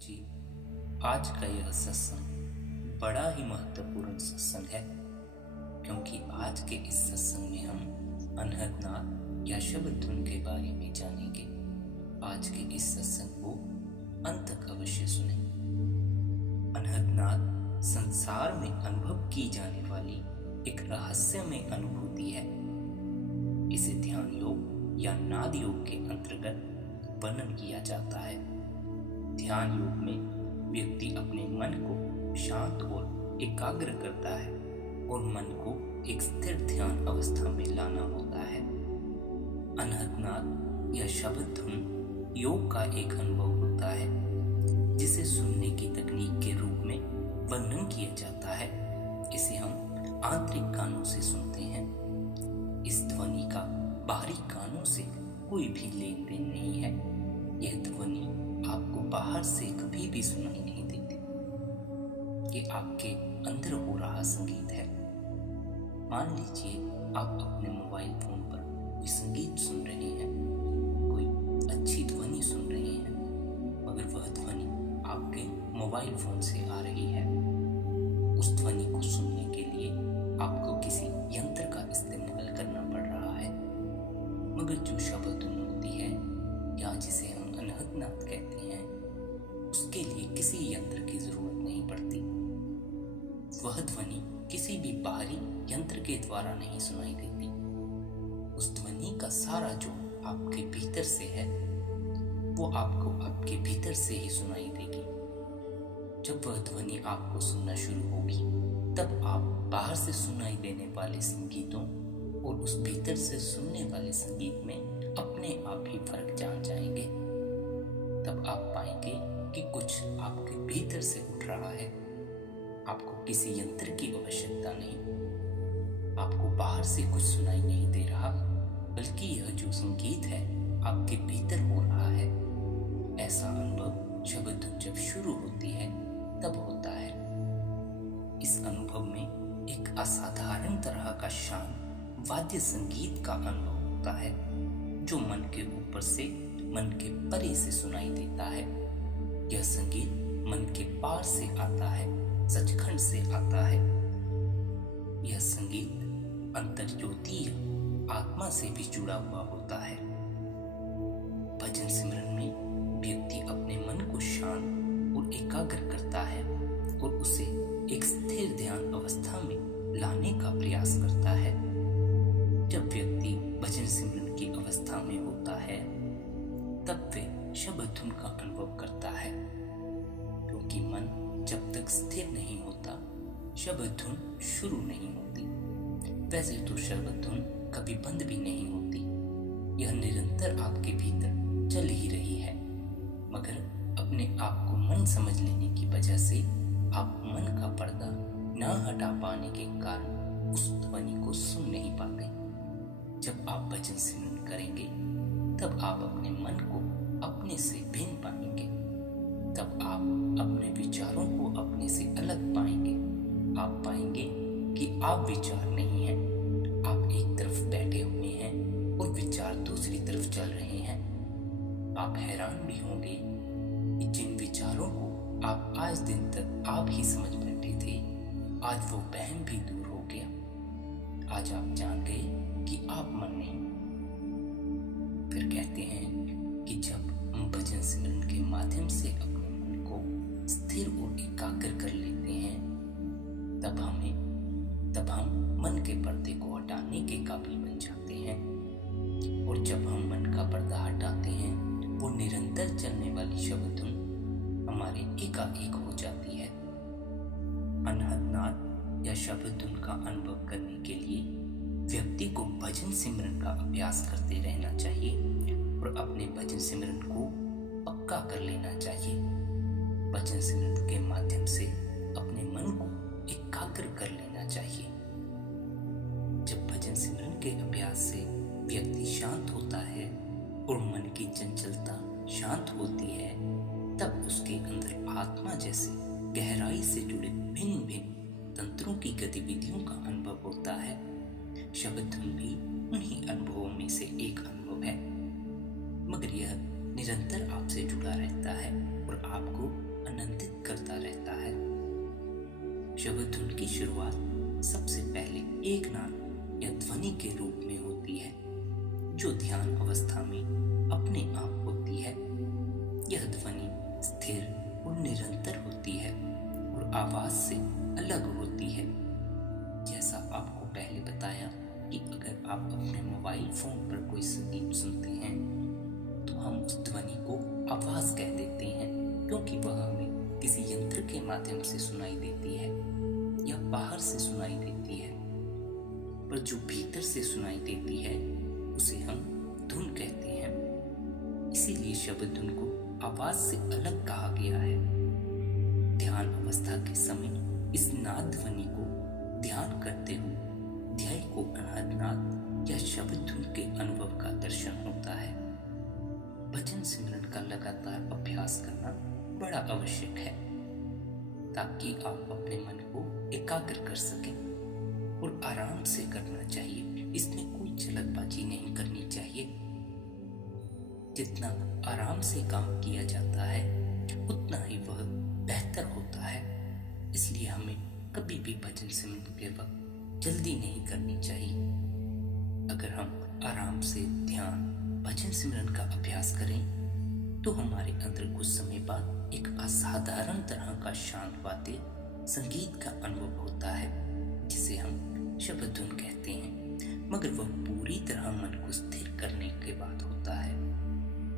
जी, आज का यह सत्संग बड़ा ही महत्वपूर्ण सत्संग है, क्योंकि आज के इस सत्संग में हम अनहद नाद या शब्द धुन के बारे में जानेंगे। आज के इस सत्संग को अंत तक अवश्य सुने। अनहद नाद संसार में अनुभव की जाने वाली एक रहस्यमय अनुभूति है। इसे ध्यान योग या नाद योग के अंतर्गत वर्णन किया जाता है। ध्यान योग में व्यक्ति अपने मन को शांत और एकाग्र करता है और मन को एक स्थिर ध्यान अवस्था में लाना होता है। अनहद नाद या शब्द धुन योग का एक अनुभव होता है, जिसे सुनने की तकनीक के रूप में वर्णन किया जाता है। इसे हम आंतरिक कानों से सुनते हैं। इस ध्वनि का बाहरी कानों से कोई भी लेन देन नहीं है। यह ध्वनि आपको बाहर से कभी भी सुनाई नहीं देती। ये आपके अंदर हो रहा संगीत है। मान लीजिए आप अपने मोबाइल फोन पर कोई संगीत सुन रहे हैं, कोई अच्छी ध्वनि सुन रहे हैं, मगर वह ध्वनि आपके मोबाइल फोन से आ रही है। उस ध्वनि को सुनने के लिए आपको किसी यंत्र का इस्तेमाल करना पड़ रहा है। मगर जो शब्द धुन होती है या जिसे हम अनहद नाद कहते हैं, उसके लिए किसी यंत्र की जरूरत नहीं पड़ती। वह ध्वनि किसी भी बाहरी यंत्र के द्वारा नहीं सुनाई देती। उस ध्वनि का सारा जो आपके भीतर से है, वो आपको आपके भीतर से ही सुनाई देगी। जब वह ध्वनि आपको सुनना शुरू होगी, तब आप बाहर से सुनाई देने वाले संगीतों और उस भीतर से सुनने वाले संगीत में अपने आप ही फर्क जान जाएंगे। तब आप पाएंगे कि कुछ आपके भीतर से उठ रहा है। आपको किसी यंत्र की आवश्यकता नहीं। आपको बाहर से कुछ सुनाई नहीं दे रहा, बल्कि यह जो संगीत है आपके भीतर हो रहा है। ऐसा अनुभव शब्द धुन जब शुरू होती है तब होता है। इस अनुभव में एक असाधारण तरह का शांत वाद्य संगीत का अनुभव होता है, जो मन के ऊपर से मन के परे से सुनाई देता है। यह संगीत मन के पार से आता है, सचखंड से आता है। यह संगीत अंतर्ज्योतीय आत्मा से भी जुड़ा हुआ होता है। भजन सिमरन में व्यक्ति अपने मन को शांत और एकाग्र करता है और उसे एक स्थिर ध्यान अवस्था में लाने का प्रयास करता है। जब व्यक्ति भजन सिमरन की अवस्था में होता है, तब वे शब्द धुन का अनुभव करता है। क्योंकि मन जब तक स्थिर नहीं होता, शब्द धुन शुरू नहीं होती। वैसे तो शब्द धुन कभी बंद भी नहीं होती। यह निरंतर आपके भीतर चल ही रही है, मगर अपने आप को मन समझ लेने की वजह से आप मन का पर्दा ना हटा पाने के कारण उस ध्वनि को सुन नहीं पाते। जब आप भजन सिमरन करेंगे, तब आप अपने मन को अपने से भिन्न पाएंगे। तब आप अपने विचारों को अपने से अलग पाएंगे। आप पाएंगे कि आप विचार नहीं हैं। आप एक तरफ बैठे हुए हैं और विचार दूसरी तरफ चल रहे हैं। आप हैरान भी होंगे कि जिन विचारों को आप आज दिन तक आप ही समझ बैठे थे, आज वो वहम भी दूर हो गया। आज आप जान गए कि आप मन नहीं। फिर कहते हैं कि जब हम भजन सिमरन के माध्यम से अपने मन को स्थिर और एकाग्र कर लेते हैं, तब हम मन के पर्दे को हटाने के काबिल बन जाते हैं। और जब हम मन का पर्दा हटाते हैं, वो निरंतर चलने वाली शब्द धुन हमारे एकाएक हो जाती है। अनहद नाद या शब्द धुन का अनुभव करने के लिए व्यक्ति को भजन सिमरन का अभ्यास करते रहना चाहिए और अपने भजन सिमरन को पक्का कर लेना चाहिए। भजन सिमरन के माध्यम से अपने मन को एकाग्र कर लेना चाहिए। जब भजन सिमरन के अभ्यास से व्यक्ति शांत होता है और मन की चंचलता शांत होती है, तब उसके अंदर आत्मा जैसे गहराई से जुड़े भिन्न भिन्न तंत्रों की गतिविधियों का अनुभव होता है। शब्द धुन भी उन्हीं अनुभवों में से एक अनुभव है, मगर यह निरंतर आपसे जुड़ा रहता है और आपको आनंदित करता रहता है। शब्द धुन की शुरुआत सबसे पहले एक नाद या ध्वनि के रूप में होती है, जो ध्यान अवस्था में अपने आप होती है। यह ध्वनि स्थिर और निरंतर होती है और आवाज से अलग होती है। जैसा आपको पहले बताया कि अगर आप अपने मोबाइल फोन पर कोई संगीत सुनते हैं तो हम उस ध्वनि को आवाज कह देते हैं, क्योंकि वह हमें किसी यंत्र के माध्यम से सुनाई देती है या बाहर से सुनाई देती है, पर जो भीतर से सुनाई देती है उसे हम धुन कहते हैं। इसीलिए शब्द धुन को आवाज से अलग कहा गया है। ध्यान अवस्था के समय इस नाद ध्वनि को ध्यान करते हुए ध्यान को अनाहत नाद या शब्द धुन के अनुभव का दर्शन होता है। भजन सिमरन का लगातार अभ्यास करना बड़ा आवश्यक है, ताकि आप अपने मन को एकाग्र कर सकें, और आराम से करना चाहिए। इसमें कोई जल्दबाजी नहीं करनी चाहिए। जितना आराम से काम किया जाता है उतना ही वह बेहतर होता है। इसलिए हमें कभी भी भजन सिमरन के वक्त जल्दी नहीं करनी चाहिए। अगर हम आराम से ध्यान भजन सिमरन का अभ्यास करें तो हमारे अंदर कुछ समय बाद एक असाधारण तरह का शांत वाद्य संगीत का अनुभव होता है, जिसे हम शब्द धुन कहते हैं। मगर वह पूरी तरह मन को स्थिर करने के बाद होता है,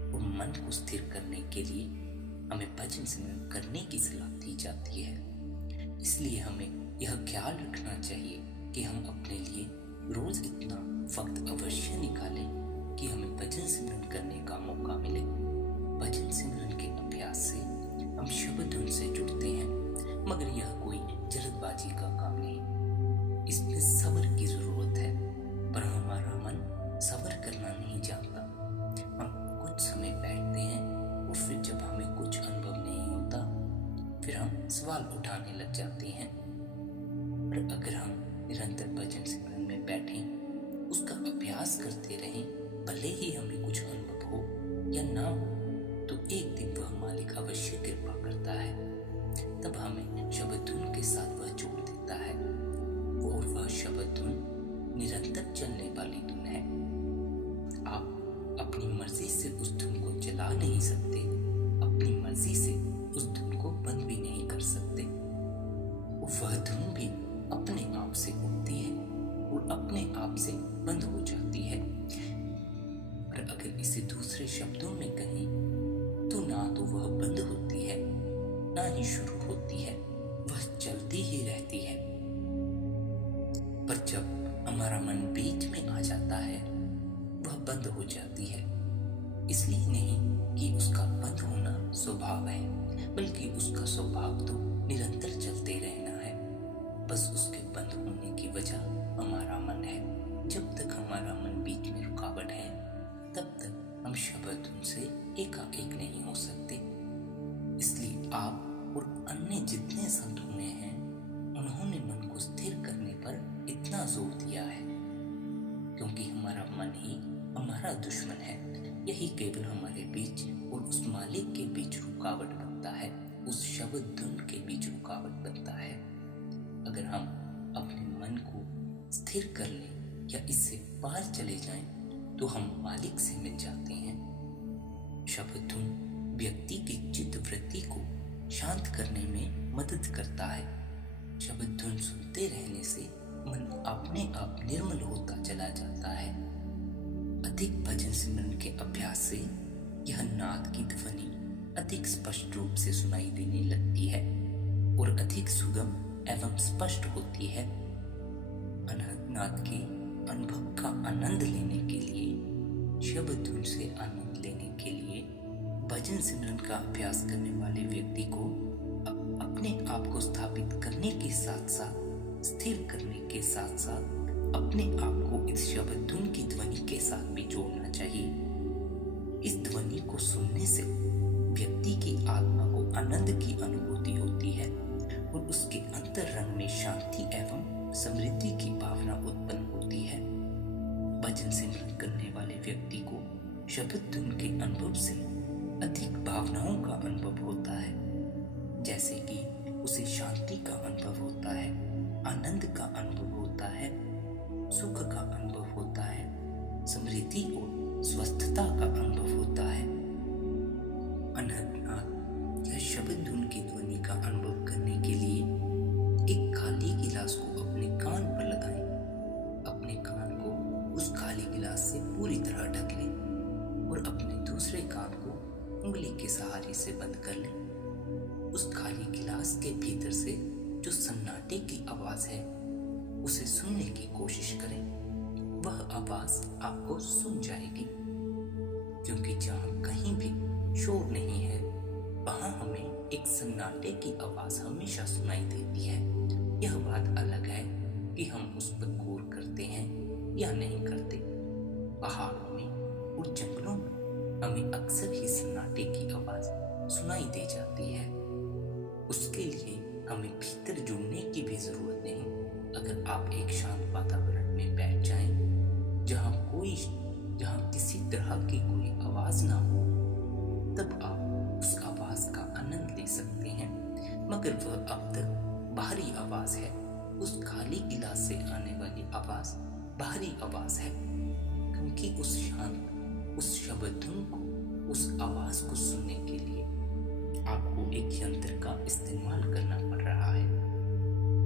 और मन को स्थिर करने के लिए हमें भजन सिमरन करने की सलाह दी जाती है। इसलिए हमें यह ख्याल रखना चाहिए कि हम अपने लिए रोज इतना वक्त अवश्य निकालें कि हमें भजन सिमरन करने का मौका मिले। भजन सिमरन के अभ्यास से हम शब्द धुन से जुड़ते हैं, मगर यह कोई जल्दबाजी का काम नहीं। इसमें सब्र की जरूरत है, पर हमारा मन सब्र करना नहीं जानता। हम कुछ समय बैठते हैं और फिर जब हमें कुछ अनुभव नहीं होता, फिर हम सवाल उठाने लग जाते हैं। और अगर हम निरंतर भजन सिमरन में बैठें, उसका अभ्यास करते रहें, भले ही हमें कुछ अनुभव हो या ना हो, तो एक दिन वह मालिक अवश्य कृपा करता है। तब हमें शब्द धुन के साथ वह जोड़ देता है, और वह शब्द धुन निरंतर चलने वाली धुन है। आप अपनी मर्जी से उस धुन को चला नहीं सकते, अपनी मर्जी से उस धुन को बंद भी नहीं कर सकते। वह धुन भी अपने आप से उठती है और अपने आप से बंद हो जाती है। और अगर इसे दूसरे शब्दों में कहें तो ना तो वह बंद होती है, ना ही शुरू होती है, वह चलती ही रहती है। पर जब हमारा मन बीच में आ जाता है, वह बंद हो जाती है। इसलिए नहीं कि उसका बंद होना स्वभाव है, बल्कि उसका स्वभाव तो निरंतर चलते रहना है। बस उसके बंद होने की वजह हमारा मन है। जब तक हमारा मन बीच में रुकावट है, तब तक हम शब्द धुन से एकाएक नहीं हो सकते। इसलिए आप और अन्य जितने संत हुए हैं, उन्होंने मन को स्थिर करने पर इतना जोर दिया है, क्योंकि हमारा मन ही हमारा दुश्मन है। यही केवल हमारे बीच और उस मालिक के बीच रुकावट बनता है, उस शब्द धुन के बीच रुकावट बनता है। अगर हम अपने मन को स्थिर कर लें या इससे पार चले जाएं, तो हम मालिक से मिल जाते हैं। शब्द धुन व्यक्ति की चित्त वृत्ति को शांत करने में मदद करता है। शब्द धुन सुनते रहने से मन अपने आप निर्मल होता चला जाता है। अधिक भजन सिमरन के अभ्यास से यह नाद की ध्वनि अधिक स्पष्ट रूप से सुनाई देने लगती है और अधिक सुगम एवं स्पष्ट होती है। अनहद नाद के अनुभव का आनंद लेने के लिए, शब्द धुन से आनंद लेने के लिए भजन सिमरन का अभ्यास करने वाले व्यक्ति को अपने आप को स्थापित करने के साथ साथ, स्थिर करने के साथ साथ अपने आप को इस शब्द धुन की ध्वनि के साथ भी जोड़ना चाहिए। इस ध्वनि को सुनने से व्यक्ति की आत्मा को आनंद की अनुभूति होती है और उसके अंतरंग में शांति एवं समृद्धि की भावना उत्पन्न होती है। भजन सिमरन करने वाले व्यक्ति को शब्द धुन के अनुभव से भावनाओं का अनुभव होता है, जैसे कि उसे शांति का अनुभव होता है, आनंद का अनुभव होता है, सुख का अनुभव होता है, समृद्धि और स्वस्थता का अनुभव होता है। अनहद या शब्द धुन की ध्वनि का अनुभव करने के लिए एक खाली गिलास को अपने कान पर लगाएं। अपने कान को उस खाली गिलास से पूरी तरह ढक लें और अपने दूसरे कान को उंगली के सहारे से बंद कर लें। उस खाली गिलास के भीतर से जो सन्नाटे की आवाज है उसे सुनने की कोशिश करें। वह आवाज आपको सुन जाएगी, क्योंकि जहाँ कहीं भी शोर नहीं है वहाँ हमें एक सन्नाटे की आवाज हमेशा सुनाई देती है। यह बात अलग है कि हम उस पर गौर करते हैं या नहीं करते। पहाड़ों में और जंगलों में हमें अक्सर ही सन्नाटे की आवाज सुनाई दे जाती है। उसके लिए हमें भीतर जुड़ने की भी जरूरत नहीं। अगर आप एक शांत वातावरण में बैठ जाएं, जहाँ किसी तरह की कोई आवाज ना हो, तब आप उस आवाज का आनंद ले सकते हैं। मगर वह अब तक बाहरी आवाज है। उस खाली गिलास से आने वाली आवाज बाहरी आवाज है, क्योंकि उस शब्द धुन को, उस आवाज को सुनने के लिए आपको एक यंत्र का इस्तेमाल करना पड़ रहा है।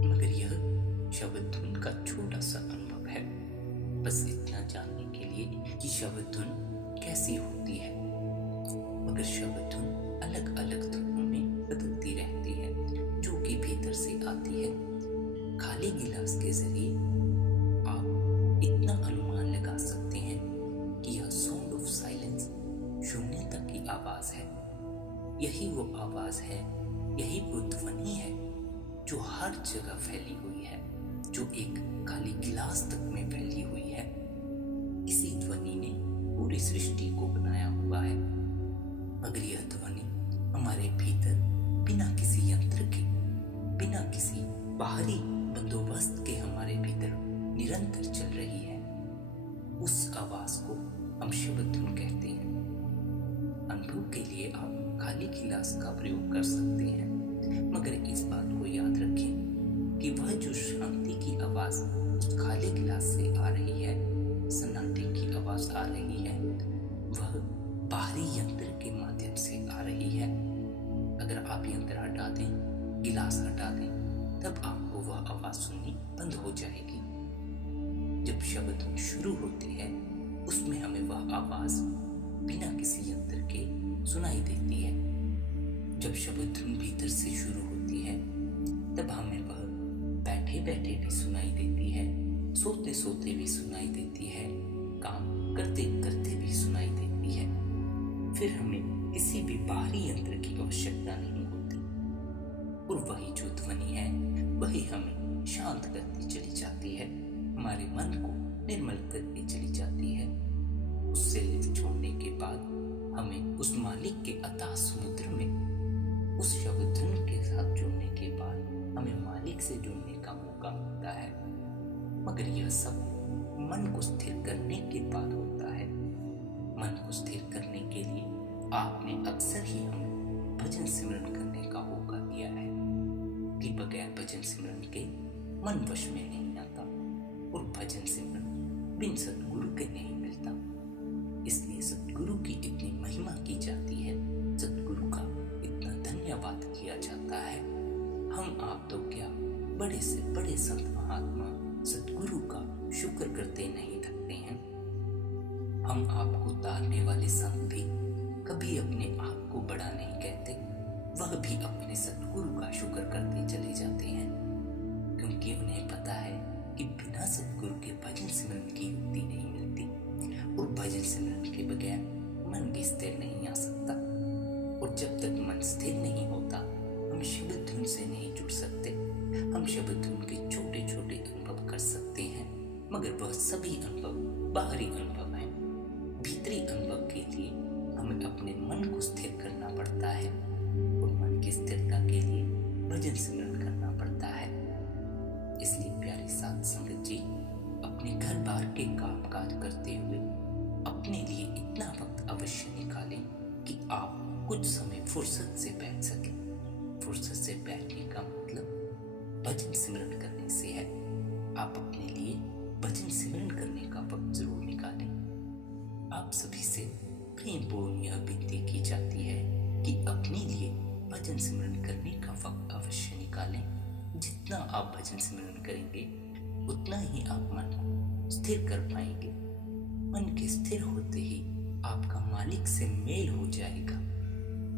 मगर यह शब्द धुन का छोटा सा अनुभव है, बस इतना जानने के लिए कि शब्द धुन कैसी होती है। मगर शब्द धुन अलग अलग धुनों में बदलती रहती है, जो कि भीतर से आती है। खाली गिलास के जरिए आप इतना अनुमान लगा सकते हैं कि यह साउंड ऑफ साइलेंस, शून्यता की आवाज है। यही वो आवाज है, यही वो ध्वनि है जो हर जगह फैली हुई है, जो एक खाली गिलास तक में फैली हुई है। इसी ध्वनि ने पूरी सृष्टि को बनाया हुआ है। मगर यह ध्वनि हमारे भीतर बिना किसी यंत्र के, बिना किसी बाहरी बंदोबस्त के हमारे भीतर निरंतर चल रही है। उस आवाज को हम शब्द धुन कहते हैं। अनुभव के लिए आप खाली गिलास का प्रयोग कर सकते हैं, मगर इस बात को याद रखें कि वह जो शांति की आवाज उस खाली गिलास से आ रही है, सन्नाटे की आवाज आ रही है, वह बाहरी यंत्र के माध्यम से आ रही है। अगर आप यंत्र हटा दें, गिलास हटा दें, तब आपको वह आवाज सुननी बंद हो जाएगी। जब शब्द धुन शुरू होती है, उसमें हमें वह आवाज बिना किसी यंत्र के सुनाई देती है। जब शब्द धुन भीतर से शुरू होती है, तब हमें वह बैठे बैठे भी सुनाई देती है, सोते सोते भी सुनाई देती है, काम करते करते भी सुनाई देती है। फिर हमें किसी भी बाहरी यंत्र की आवश्यकता नहीं होती, और वही जो ध्वनि है वही हमें शांत करती चली जाती है, हमारे मन को निर्मल करती चली जाती है। उससे लिप्त छोड़ने के बाद हमें उस मालिक के अथाह समुद्र में, उस शब्द धुन के साथ जुड़ने के बाद हमें मालिक से जुड़ने का मौका मिलता है। मगर यह सब मन को स्थिर करने के बाद होता है। मन को स्थिर करने के लिए आपने अक्सर ही हमें भजन सिमरन करने का होगा दिया है कि बगैर भजन सिमरन के मन वश में नहीं आता, और भजन सिमरन बिन सतगुरु के नहीं मिलता। इसलिए सतगुरु की इतनी महिमा की जाती है, सतगुरु का इतना धन्यवाद किया जाता है। हम आप तो क्या, बड़े से बड़े संत महात्मा सतगुरु का शुक्र करते नहीं थकते हैं। हम आपको तारने वाले संत भी कभी अपने आप को बड़ा नहीं कहते, वह भी अपने सतगुरु का शुक्र करते चले जाते हैं, क्योंकि उन्हें पता है कि बिना सतगुरु के भजन सिमरन की युक्ति नहीं मिलती, और भजन सिमरन के बगैर मन भी स्थिर नहीं आ सकता। और जब तक मन स्थिर नहीं होता, हम शब्द धुन से नहीं जुड़ सकते। हम शब्द धुन के छोटे छोटे अनुभव कर सकते हैं, मगर वह सभी अनुभव बाहरी अनुभव हैं। भीतरी अनुभव के लिए हमें अपने मन को स्थिर करना पड़ता है, और मन की स्थिरता के लिए भजन सिमरन करना पड़ता है। इसलिए प्यारी साध संगत जी, अपने घर बार के काम काज करते हुए अपने लिए इतना वक्त अवश्य निकालें कि आप कुछ समय फुर्सत से बैठ सके। फुर्सत से बैठने का मतलब भजन सिमरन करने से है। आप अपने लिए भजन सिमरन करने का वक्त जरूर निकालें। आप सभी से प्रेम पूर्ण यह विनती की जाती है कि अपने लिए भजन सिमरन करने का वक्त अवश्य निकालें। जितना आप भजन सिमरन करेंगे उतना ही आप मन को स्थिर कर पाएंगे। मन के स्थिर होते ही आपका मालिक से मेल हो जाएगा।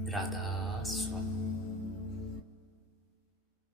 राधा स्वामी।